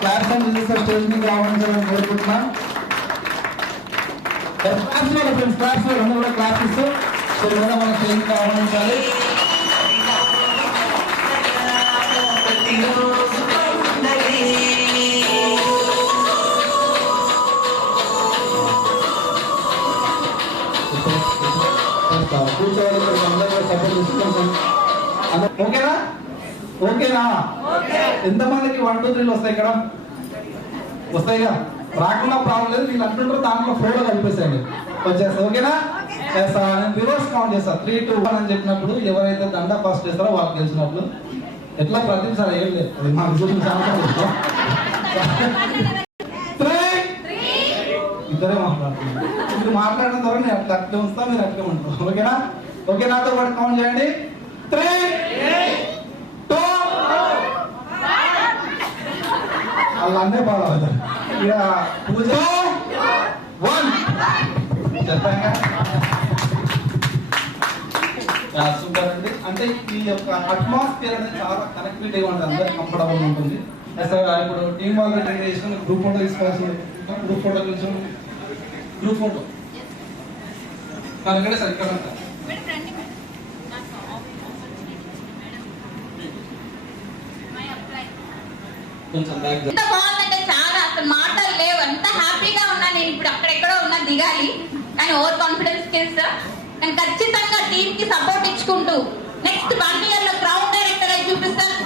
Class and register stage మీద ఆహ్వానించాలని కోరుకుంటున్నాం. Class లో ఫ్రెండ్స్, క్లాస్ లో రెండు కూడా క్లాస్ ఇస్తూ మన స్టేజ్ మీద ఆహ్వానించాలి. ఓకేనా? ఓకేనా? ఎంతమందికి 1 2 3 వస్తాయి? ఇక్కడ వస్తాయిగా, రాకుండా ప్రాబ్లం లేదు. వీళ్ళు అంటుంటారు, దాంట్లో ఫ్లోలో కలిపేసాడు వచ్చేస్తా. ఓకేనా? నేను రివర్స్ కౌంట్ చేస్తా. 3 2 1 అని చెప్పినప్పుడు ఎవరైతే దండ ఫస్ట్ చేస్తారో వాళ్ళకి తెలిసినప్పుడు ఎట్లా ప్రతిసారి ఏం లేదు, అది మా విజయం ఇద్దరే మాట్లాడుతున్నారు. మీరు మాట్లాడిన ద్వారా నేను అట్లా అట్లా ఉంచుతా, మీరు అట్లే ఉంటారు. ఓకేనా? ఓకే, నాతో పాటు కౌంట్ చేయండి. 3 2 వాళ్ళు అన్నీ ఫాలో అవుతారు. ఇక పూజ 1 చెప్పాక సూపర్ అండి. అంటే ఈ యొక్క అట్మాస్ఫియర్ అనేది చాలా కనెక్టివిటీగా ఉంటుంది, అందరికి కంఫర్టబుల్ ఉంటుంది. ఇప్పుడు టీం వాళ్ళు ట్రైన్ చేసిన గ్రూప్ ఫోటో తీసుకోవాల్సి, గ్రూప్ ఫోటో కొంచెం గ్రూప్ ఫోటో మనకంటే సరిగ్గా ఉంటారు. ఎంత బాగుందంటే చాలా, అసలు మాటలు లేవు, ఎంత హ్యాపీగా ఉన్నా. నేను ఇప్పుడు అక్కడెక్కడో ఉన్నా, దిగాలి, కానీ ఓవర్ కాన్ఫిడెన్స్ స్కిల్స్. నేను ఖచ్చితంగా టీమ్ కి సపోర్ట్ ఇచ్చుకుంటూ నెక్స్ట్ 1 year లో క్రౌడ్ డైరెక్టర్ అయి చూపిస్తాను.